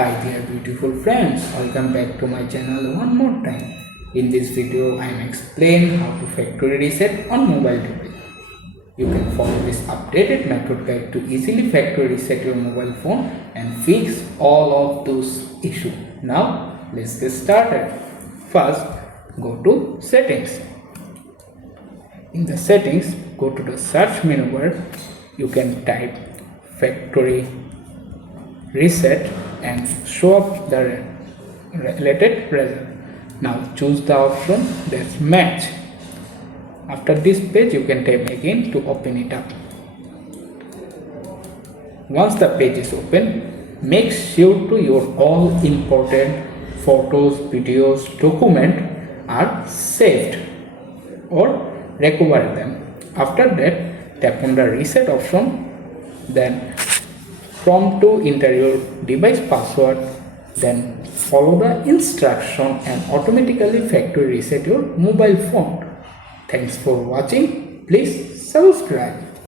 Hi there beautiful friends, welcome back to my channel one more time. In this video I am explaining how to factory reset on mobile device. You can follow this updated method guide to easily factory reset your mobile phone and fix all of those issues. Now let's get started. First go to settings. In the settings go to the search menu where you can type factory reset and show up the related result. Now choose the option that's match. After this page you can tap again to open it up. Once the page is open, make sure to your all important photos, videos, document are saved or recover them. After that tap on the reset option, then prompt to enter your device password, then follow the instruction and automatically factory reset your mobile phone. Thanks for watching. Please subscribe.